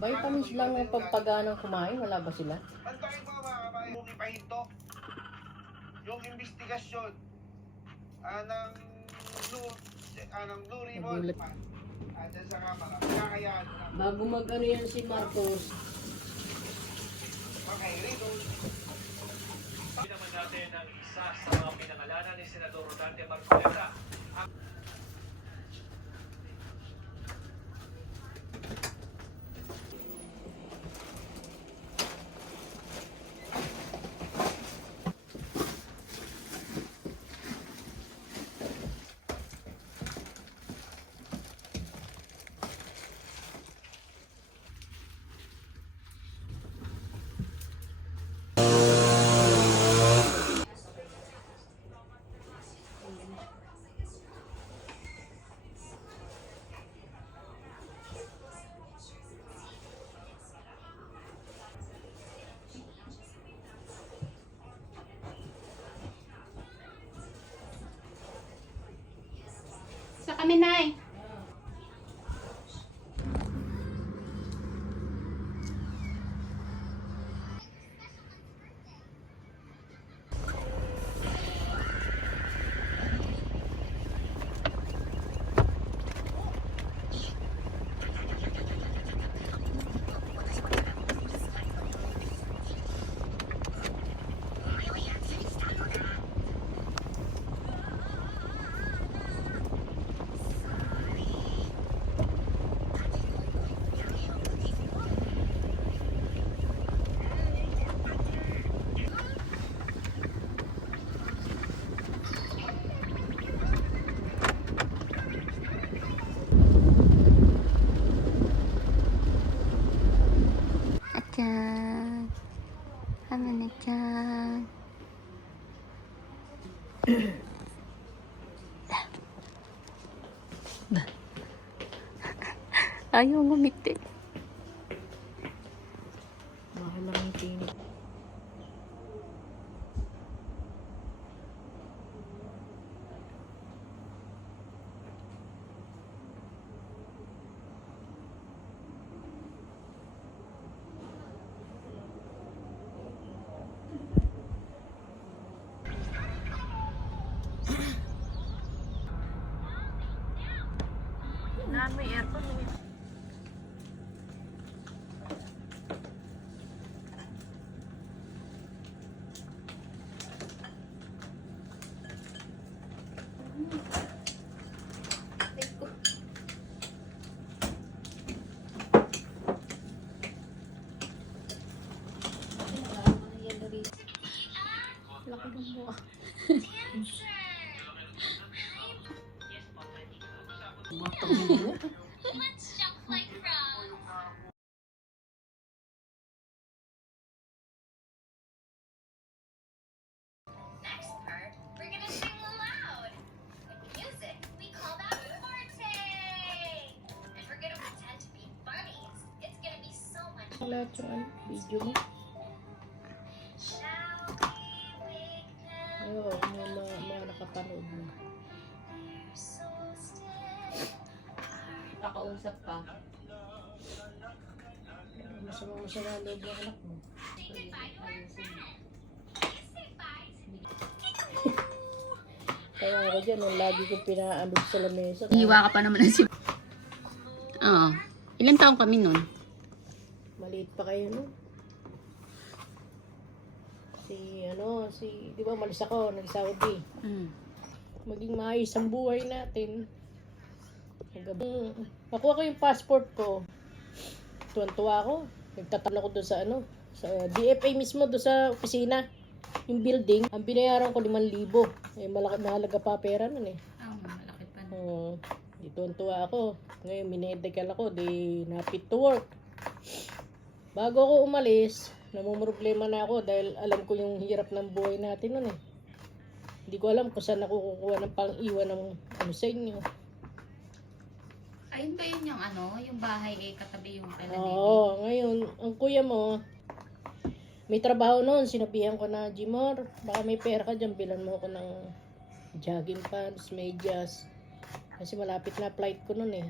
Vitamins lang ng pagpaganang kumain, wala ba sila? Antakin mo mga kabayan, yung ipahinto, yung investigasyon ng Blue Ribbon. Nagulat. Dyan sa kamara, kakayaan mo lang. Bago mag-ano yan si Marcos, Okay, Rito. Naman natin ang isa sa mga pinangalanan ni Senador Rodante Marcoleta. Sa kami, Nay. Ayan. Ano na dyan? Ayaw ngumiti. mahal lang yung tinik. Na may aircon eh. Laki ng buka. Let's jump like frogs. Next part, we're gonna sing loud. With music, we call that forte. And we're gonna pretend to be bunnies. It's gonna be so much fun. Lahat yung ano, video mo. Shall we wake them Ayoko, mga nakapanood mo. so still? Nakausap pa. Masama mo sa loob ng anak mo. Say goodbye to our friends. Please say bye to Kaya ako dyan, nung lagi kong pinaandog sa lamesa. Hiwa ka pa naman ng Oo. Ilan taong kami nun? Maliit pa kayo, no? Di ba malis ako, nag-Saudi. Maging maayos ang buhay natin. Nakuha ko yung passport ko. Tuwan-tuwa ako. Nagtatanong ako doon sa DFA mismo, doon sa opisina. Yung building, ang binayaran ko 5,000. Mahalaga pa pera nun eh. Malaki pa. Di tuwan-tuwa ako. Ngayon, minedical ako, di napit to work. Bago ako umalis, namumroblema na ako dahil alam ko yung hirap ng buhay natin nun eh. Hindi ko alam kung saan ako kukuha ng pang-iwan ng sa inyo. Ayun ba yun yung yung bahay katabi yung pala Oo, ngayon, ang kuya mo, may trabaho noon, sinabihan ko na, Jimor, baka may pera ka dyan, bilan mo ako ng jogging pants, medyas. Kasi malapit na flight ko noon eh.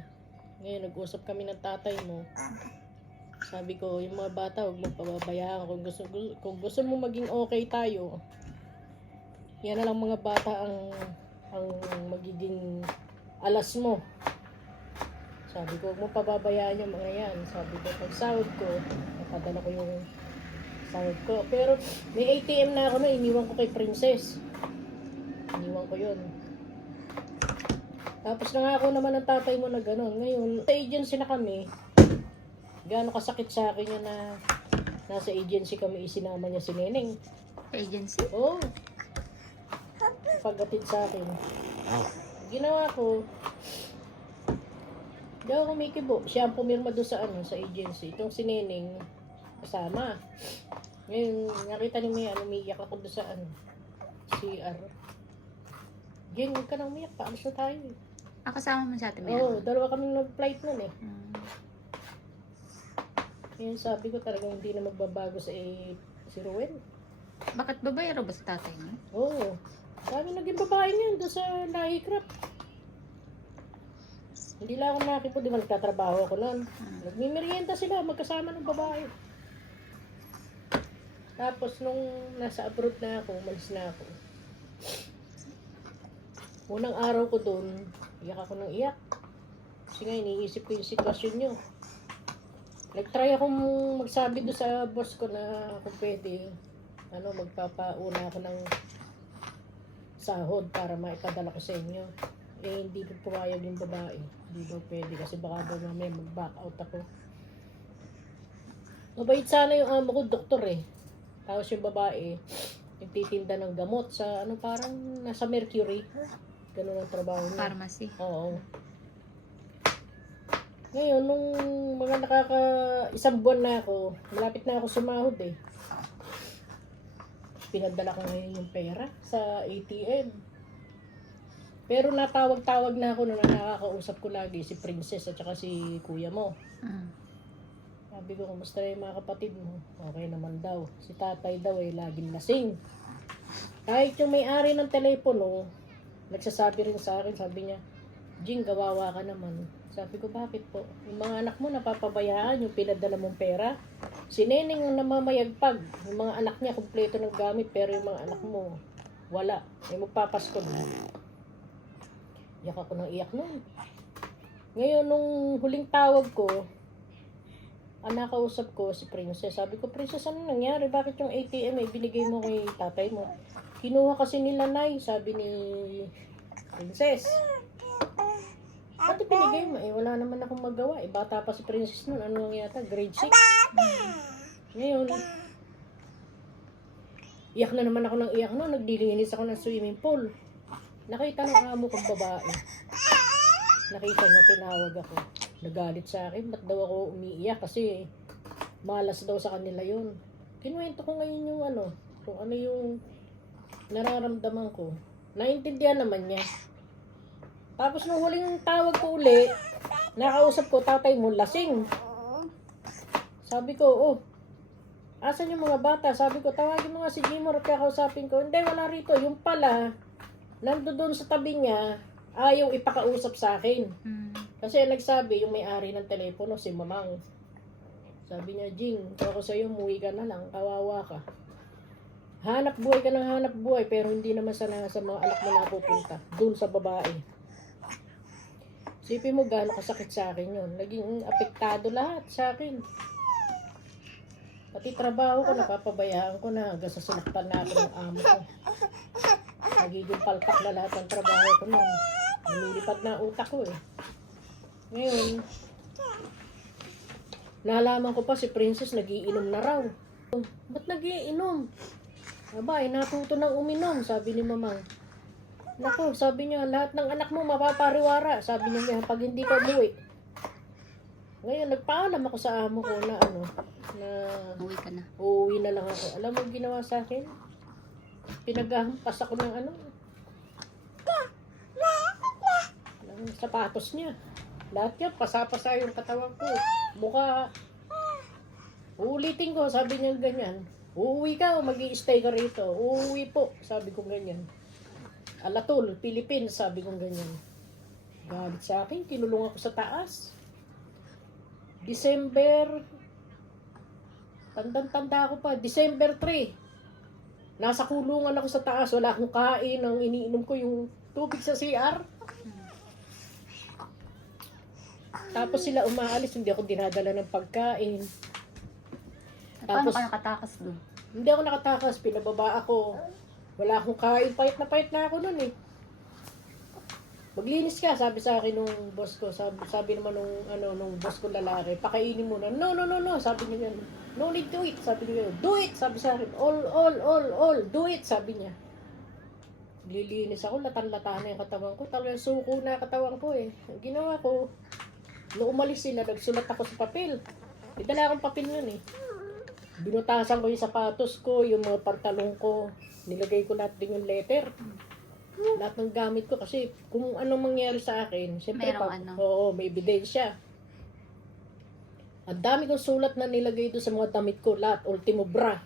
Ngayon, nag-usap kami ng tatay mo. Sabi ko, yung mga bata, huwag mong pababayaan. Kung gusto mo maging okay tayo, yan na lang mga bata ang magiging alas mo. Sabi ko, huwag mong pababayaan yung mga yan. Sabi ko, pag sahod ko, napadala ko yung sahod ko. Pero may ATM na ako na, iniwan ko kay Princess. Iniwan ko yun. Tapos nangako naman ang tatay mo na gano'n. Ngayon, sa agency na kami, gaano kasakit sa akin yun na nasa agency kami, isinama niya si Neneng. Agency? Oo. Pagdating sa akin. Ginawa ko, di ako kumikibo. Siya ang pumirma doon sa sa agency. Itong si Neneng, kasama. Ngayon, nakita niyo may umiiyak ako doon sa CR. Jing, huwag ka nang umiyak. Paalis na tayo. Kasama mo sa atin mo Oo, dalawa kaming nag-flight nun eh. Hmm. Ngayon sabi ko talagang hindi na magbabago sa si Ruel. Bakit babayaro ba sa tatay mo? Oo. Sabi naging babae niyan doon sa Nahicrap. Hindi lang ako nakipo, di ba nagtatrabaho ako nun. Nagmimerienda sila, magkasama ng babae. Tapos nung nasa abroad na ako, umalis na ako. Unang araw ko doon, iyak ako ng iyak. Kasi nga iniisip ko yung sitwasyon nyo. Nag-try akong magsabi doon sa boss ko na kung pwede, magpapauna ako ng sahod para maipadala ko sa inyo. Eh, hindi ko pumayag yung babae. Hindi daw pwede kasi baka daw mamaya mag-back out ako. Mabait sana yung amo ko, doktor eh. Tapos yung babae, nagtitinda ng gamot sa parang nasa Mercury. Ganun ang trabaho niya. Pharmacy. Oo. Ngayon, nung mga isang buwan na ako, malapit na ako sumahod eh. Pinadala ko ngayon yung pera sa ATM. Pero natawag-tawag na ako na nakakausap ko lagi si Princess at saka si kuya mo. Sabi ko, kumusta na yung mga kapatid mo? Okay naman daw. Si tatay daw laging lasing. Kahit yung may-ari ng telepono, nagsasabi rin sa akin, sabi niya, Jing, kawawa ka naman. Sabi ko, bakit po? Yung mga anak mo napapabayaan yung pinadala mong pera. Si Neneng ang namamayagpag. Yung mga anak niya, kumpleto ng gamit, pero yung mga anak mo, wala. May magpapasko na. Iyak ako ng iyak nun. Ngayon, nung huling tawag ko, nakausap ko si Princess. Sabi ko, Princess, ano nangyari? Bakit yung ATM binigay mo kay tatay mo? Kinuha kasi nila, Nay, sabi ni Princess. Pati pinigay mo, wala naman akong magawa. Bata pa si Princess nun, yata, grade 6. Ngayon, iyak na naman ako ng iyak nun, nagdilinis ako ng swimming pool. Nakita ng amo kong babae. Nakita niya, tinawag ako. Nagalit sa akin, ba't daw ako umiiyak kasi malas daw sa kanila yun. Kinuwento ko ngayon yung kung ano yung nararamdaman ko. Naintindihan naman niya. Tapos nung huling tawag ko uli, nakausap ko, tatay mo, lasing. Sabi ko, asan yung mga bata? Sabi ko, tawagin mo nga si Jimor at kakausapin ko. Hindi, wala rito. Yung pala, nando doon sa tabi niya, ayaw ipakausap sa akin. Kasi nagsabi, yung may-ari ng telepono, si Mamang. Sabi niya, Jing, ako sa'yo, umuwi ka na lang, kawawa ka. Hanap buhay ka ng hanap buhay, pero hindi naman sana sa mga anak mo napupunta. Doon sa babae. Sipin mo gaano kasakit sa akin yun. Naging apektado lahat sa akin. Pati trabaho ko, napapabayaan ko na hanggang sa sinaktan na ako ng amo ko. Nagiging palpak na lahat ng trabaho ko nun. Lumilipad na utak ko eh. Ngayon, nalaman ko pa si Princess nagiinom na raw. Ba't nagiinom? Aba, natuto ng uminom, sabi ni Mamang. Nako, sabi niya, lahat ng anak mo mapapariwara. Sabi niya, pag hindi ka umuwi. Ngayon, nagpaalam ako sa amo ko na Uwi ka na. uuwi na lang ako. Alam mo ginawa sa akin? Pinaghampas ako ng ng sapatos niya. Lahat yan, pasa-pasa yung katawan ko. Mukha. Uulitin ko, sabi niya ganyan. Uuwi ka o mag-i-stay ka rito? Uuwi po, sabi ko ganyan. Alatul, Philippines, sabi kong ganyan. Galit sa akin, kinulong ako sa taas. December Tandang-tanda ko pa, December 3. Nasa kulungan ako sa taas, wala akong kain, ang iniinom ko yung tubig sa CR. Tapos sila umaalis, hindi ako dinadala ng pagkain. Paano Tapos, ka nakatakas doon? hindi ako nakatakas, pinababa ako. Wala akong kain, payat na ako nun eh. Maglinis ka, sabi sa akin nung boss ko. Sabi naman nung boss ko lalaki, pakainin mo na. No, sabi niya. No need to eat, sabi niya. Do it, sabi sa akin. All, do it, sabi niya. Lilinis ako, latan-latan na yung katawan ko. Talagang suko na katawan ko eh. Ang ginawa ko, nung umalis sila, nagsulat ako sa papel. May dala akong papel nun eh. Binutasan ko yung sapatos ko, yung mga pantalong ko. Nilagay ko lahat din yung letter. Lahat ng gamit ko kasi kung anong mangyari sa akin, siyempre oo, may ebidensya. Ang dami kong sulat na nilagay doon sa mga damit ko, lahat, ultimo bra.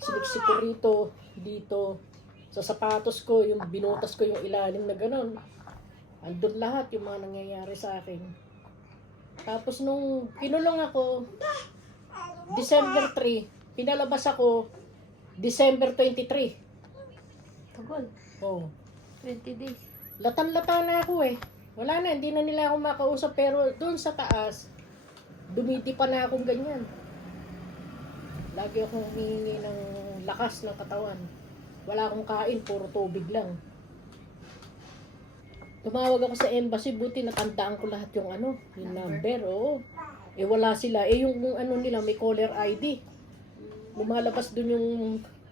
Siniksik ko rito, dito, sa sapatos ko, yung binutas ko yung ilalim na gano'n. Andun lahat yung mga nangyayari sa akin. Tapos nung kinulong ako, December 3, pinalabas ako, December 23. Tagal. Oh. 20 days. Latan-lata na ako eh. Wala na, hindi na nila ako makausap. Pero doon sa taas, dumidi pa na akong ganyan. Lagi akong humingi ng lakas ng katawan. Wala akong kain, puro tubig lang. Tumawag ako sa embassy, buti natandaan ko lahat yung yung number. Oo. Eh wala sila. Eh yung nila, may caller ID. Lumalabas doon yung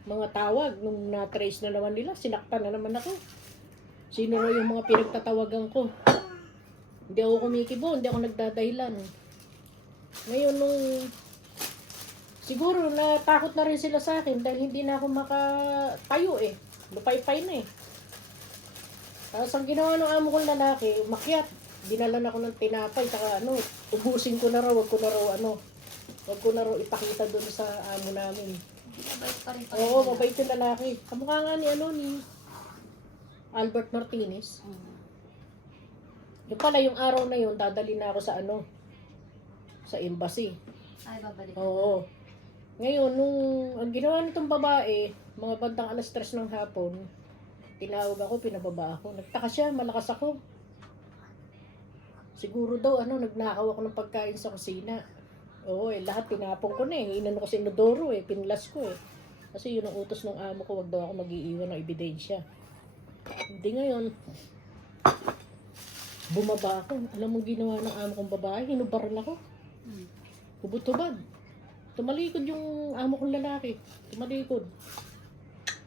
mga tawag, nung na-trace na naman nila, sinaktan na naman ako. Sino raw yung mga pinagtatawagan ko? Hindi ako kumikibo, hindi ako nagdadahilan. Ngayon nung, siguro natakot na rin sila sa akin dahil hindi na ako makatayo eh. Lupay-pay na eh. Tapos ang ginawa ng amo kong lalaki, umakyat. Dinalan ako ng tinapay, saka ubusin ko na raw, wag ko na raw ipakita doon sa amo namin. Mabait pa rin. Oo, mabait yung lalaki. Kamukha nga ni Albert Martinez. Yung pala, yung araw na yun, dadali na ako sa sa embassy. Ay, babalik. Oo. Ngayon, nung ang ginawa nitong babae, mga bandang alas 3 ng hapon, tinawag ako, pinababa ako. Nagtaka siya, malakas ako. Siguro daw, nagnakaw ako ng pagkain sa kusina. Oo, lahat tinapon ko na eh. Inano ko sa inodoro eh, pinlas ko eh. Kasi yun ang utos ng amo ko, wag daw ako mag-iiwan ng ebidensya. Hindi ngayon, bumaba ako. Alam mo ginawa ng amo kong babae, hinubaran ako. Hubot-hubad. Tumalikod yung amo kong lalaki. Tumalikod.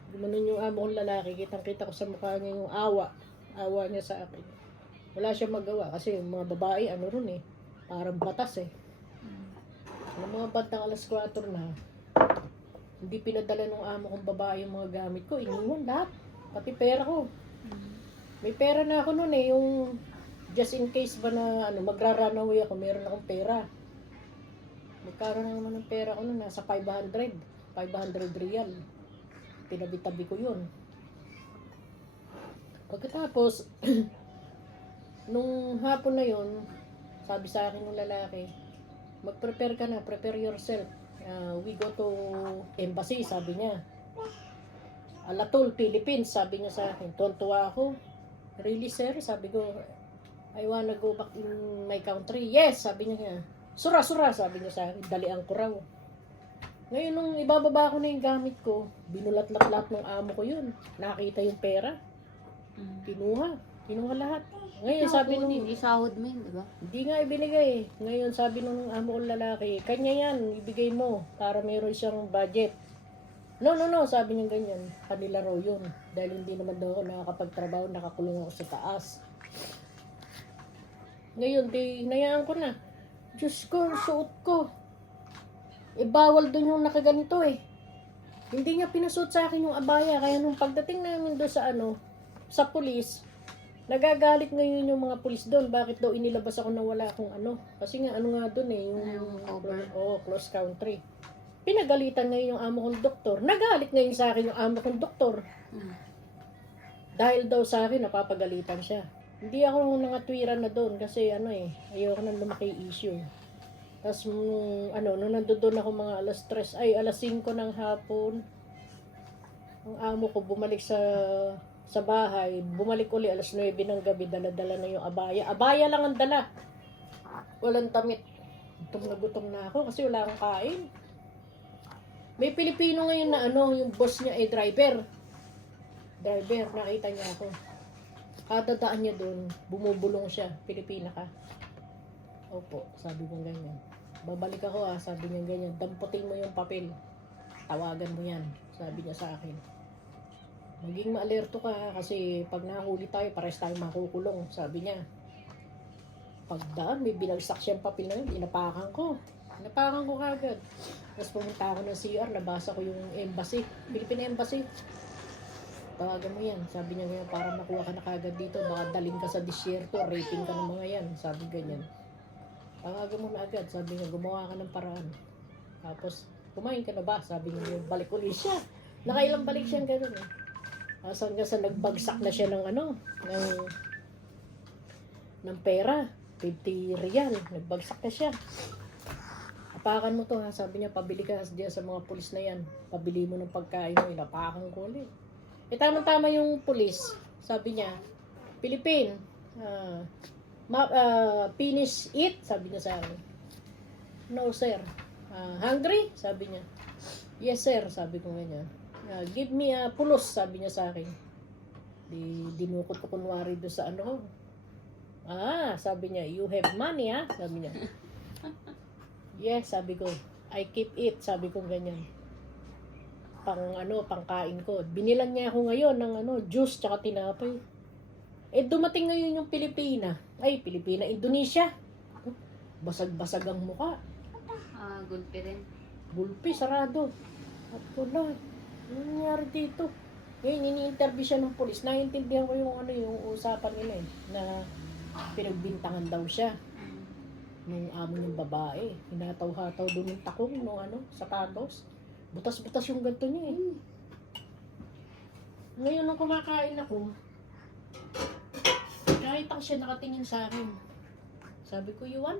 Gumanon yung amo kong lalaki, kitang-kita ko sa mukha niya yung awa. Awa niya sa akin. Wala siyang magawa kasi yung mga babae, ron eh, parang batas eh. Ng mga bandang alas 4 na, hindi pinadala ng amo kong babae yung mga gamit ko. Iniwan lahat. Pati pera ko. May pera na ako noon eh. Yung just in case ba na magra-runaway ako, meron akong pera. Magkaroon na naman ng pera ko noon. Nasa 500 real. Tinabi-tabi ko yun. Pagkatapos, nung hapon na yun, sabi sa akin ng lalaki, mag-prepare ka na, prepare yourself. We go to embassy, sabi niya. Alatul, Philippines, sabi niya sa akin. Tuwan-tuwa ako. Really, sir? Sabi ko, I wanna go back in my country. Yes, sabi niya. Sura, sabi niya sa akin. Dalian ko raw. Ngayon, nung ibababa ko na yung gamit ko, binulat-lat ng amo ko yun. Nakita yung pera. Kinuha lahat. Ngayon sabi nung hindi sahod mo yun, diba? hindi nga ibinigay. Ngayon sabi nung amo kong lalaki, kanya yan, ibigay mo para meron siyang budget. No, sabi niya ganyan. Kanila raw yun. Dahil hindi naman daw ako nakakapagtrabaho, nakakulong ako sa taas. Ngayon, hinayaan ko na. Diyos ko, suot ko. Bawal doon yung nakaganito eh. Hindi niya pinasuot sa akin yung abaya. Kaya nung pagdating namin doon sa pulis, nagagalit ngayon yung mga pulis doon. Bakit daw inilabas ako na wala akong Kasi nga nga doon eh. Yung close country. Pinagalitan ngayon yung amo kong doktor. Nagalit ngayon sa akin yung amo kong doktor. Dahil daw sa akin, napapagalitan siya. Hindi ako nangatwiran na doon kasi ayoko nang lumaki issue. Tapos, nung nandoon ako mga alas 5 ng hapon, ang amo ko bumalik sa bahay, bumalik uli alas 9 ng gabi, dala-dala na yung abaya. Abaya lang ang dala. Walang tamit. Gutom na ako kasi wala akong kain. May Pilipino ngayon na yung boss niya ay driver. Nakita niya ako. Kada daan niya doon, bumubulong siya. Pilipina ka? Opo, sabi ko ganyan. Babalik ako sabi niya ganyan. Damputin mo yung papel. Tawagan mo yan, sabi niya sa akin. Maging maalerto ka kasi pag nahuli tayo, pares tayo makukulong, sabi niya. Pagdaan, may binagsak siyang papel na yun, inapakan ko kagad. Tapos pumunta ako ng CR, nabasa ko yung embassy, Philippine Embassy. Tawagan mo yan, sabi niya ngayon, para makuha ka na kagad dito, baka daling ka sa disyerto, raping ka ng mga yan, sabi ganyan. Tawagan mo na agad, sabi niya, gumawa ka ng paraan. Tapos, kumain ka na ba? Sabi niya, balik ulit siya. Nakailang balik siyang gano'n eh. Tapos hanggang sa nagbagsak na siya ng pera, 50 real, nagbagsak na siya. Apakan mo to sabi niya, pabili ka diyan sa mga pulis na yan, pabili mo ng pagkain mo, inapakan ko ulit. Tama-tama yung pulis, sabi niya, Philippine, finish it, sabi niya sa akin. No sir. Hungry? Sabi niya. Yes sir, sabi ko ganyan. Give me a pulos, sabi niya sa akin. Dinukot ko kunwari doon sa sabi niya, you have money sabi niya. Yes, sabi ko. I keep it, sabi ko ganyan. Pangkain ko. Binilan niya ako ngayon ng juice tsaka tinapay. Dumating ngayon yung Pilipina, Indonesia. Basag-basag ang mukha. Gulpi rin. Gulpi, sarado. At ko lang, ano nangyari dito? Ngayon, ini-interview siya ng polis. Naiintindihan ko yung usapan nila na pinagbintangan daw siya nung amo ng babae. Hinataw-hataw doon yung takong sapatos. Butas-butas yung ganto niya eh. Ngayon, nung kumakain ako, kahit ako siya nakatingin sa akin. Sabi ko, you want?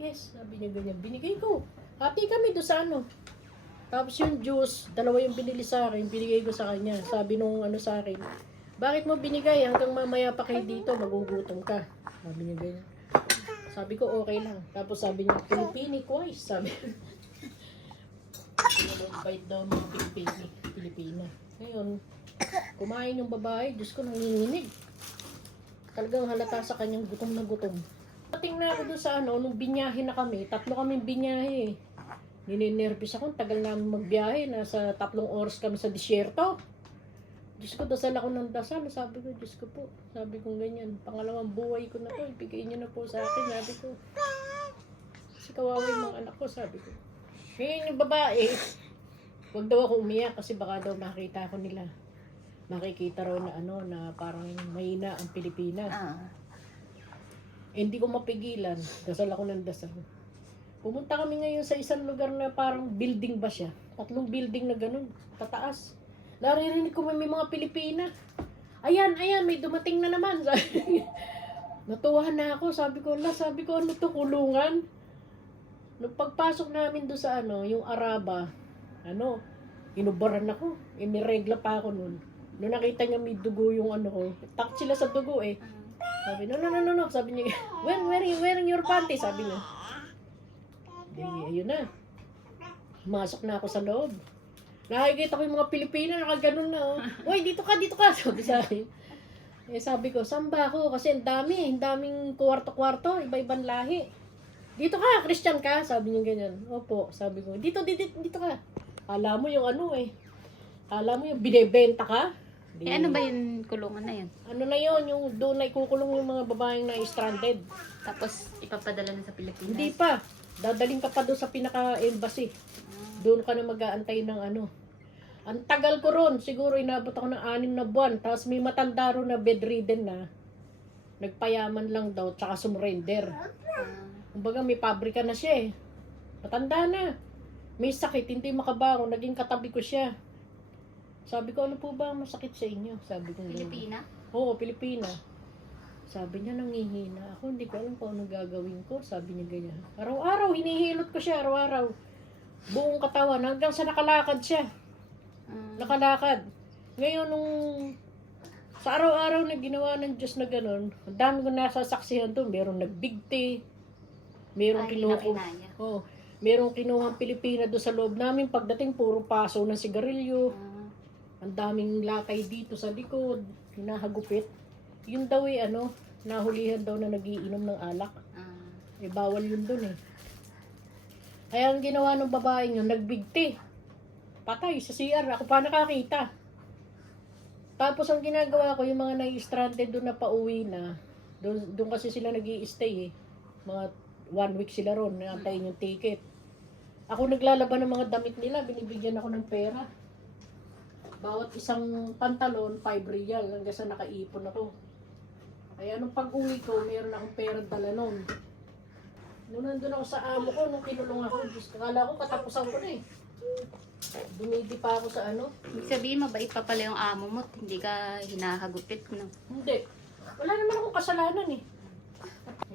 Yes, sabi niya ganyan. Binigay ko. Happy kami doon sa Tapos yung juice, 2 yung binili sa akin, binigay ko sa kanya. Sabi nung sa akin, bakit mo binigay? Hanggang mamaya pa kayo dito, magugutom ka. Sabi niya ganyan. Sabi ko, okay lang. Tapos sabi niya, Pilipini, twice. Sabi niya. Bait daw mga Pilipina. Ngayon, kumain yung babae, Diyos ko, nanginginig. Talagang halata sa kanyang gutom na gutom. Pating na ako doon sa nung binyahe na kami, 3 kaming binyahe. Nininervous ako, tagal namin magbiyahe, nasa 3 oras kami sa disyerto. Diyos ko, dasal ako ng dasal. Sabi ko, Diyos ko po, sabi ko ganyan, pangalawang buhay ko na to, ibigay niyo na po sa akin, sabi ko. Kasi kawawa yung mga anak ko, sabi ko. Ngayon yung babae, huwag daw ako umiyak kasi baka daw makita ko nila. Makikita raw na na parang mahina ang Pilipinas. Hindi ko mapigilan. Dasal ako ng dasal. Pumunta kami ngayon sa isang lugar na parang building ba siya? 3 building na ganun. Tataas. Naririnig ko may mga Pilipina. Ayan, may dumating na naman. Natuwa na ako. Sabi ko, ano to, kulungan? Nung pagpasok namin doon sa yung Araba, inubaran ako. Iniregla pa ako nun. Nung nakita niya may dugo yung ko, takot sila sa dugo eh. Sabi, no. Sabi niya, wearing your panties? Sabi niya. Ayun na. Masok na ako sa loob. Nakikita ko yung mga Pilipina, nakaganon na. Uy, dito ka. Sabi sa akin. Sabi ko, saan ba ako? Kasi ang daming kwarto-kwarto, iba-ibang lahi. Dito ka, Christian ka? Sabi niya ganyan. Opo, sabi ko, dito ka. Alam mo yung Alam mo yung binebenta ka? Ano ba yung kulungan na yun? Ano na yun, yung doon na ikukulong yung mga babaeng na stranded. Tapos ipapadala na sa Pilipinas? Hindi pa. Dadaling ka pa doon sa pinaka-embassy. Doon ka na mag-aantay ng Ang tagal ko ron. Siguro inabot ako ng 6 na buwan. Tapos may matanda ron na bedridden na. Nagpayaman lang daw, tsaka sumurrender. Kumbaga may pabrika na siya eh. Matanda na. May sakit, hindi makabangon. Naging katabi ko siya. Sabi ko, ano po ba ang masakit sa inyo? Sabi ko, Pilipina? Oo, Pilipina. Sabi niya, nangihina ako. Hindi ko alam kung anong gagawin ko. Sabi niya ganyan. Araw-araw, hinihilot ko siya araw-araw. Buong katawan. Hanggang sa nakalakad siya. Nakalakad. Ngayon, nung sa araw-araw na ginawa ng Diyos na gano'n, ang dami ko nasasaksihan doon. Merong nagbigti. Merong Hinang-hinaya. merong kinuhang Pilipina doon sa loob namin. Pagdating, puro paso ng sigarilyo. Ang daming lakay dito sa likod. Hinahagupit. Yun daw nahulihan daw na nagiinom ng alak. Bawal yun dun eh. Kaya ang ginawa ng babae yun, nagbigti. Patay sa CR. Ako pa nakakita. Tapos ang ginagawa ko, yung mga nai-stranded doon na pauwi na, doon kasi sila nag-i-stay eh. Mga 1 week sila ron, naantayin yung ticket. Ako naglalaban ng mga damit nila, binibigyan ako ng pera. Bawat isang pantalon, 5 real, hanggang sa nakaipon ako. Kaya nung pag-uwi ko, meron akong pera dala nun. Nung nandun ako sa amo ko, nung kinulong ako, akala ko katapusan ko na eh. Dumidi pa ako sa Ibig sabihin, mabait pa pala yung amo mo at hindi ka hinahagupit, no? Hindi. Wala naman akong kasalanan eh.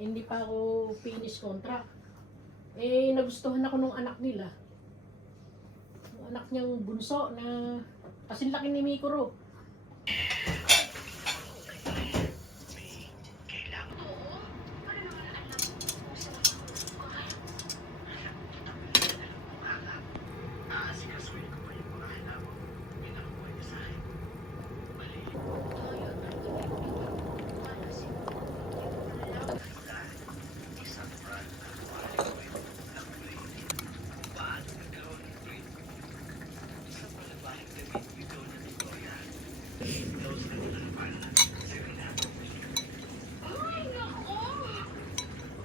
Hindi pa ako finish contract. Nagustuhan ako nung anak nila. Yung anak niyang bunso na kasing laki ni Mikuro.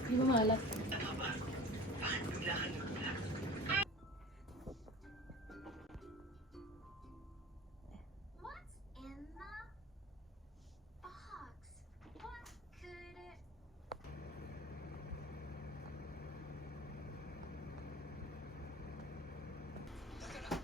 Hindi mo mahalat. What's in the box? What could it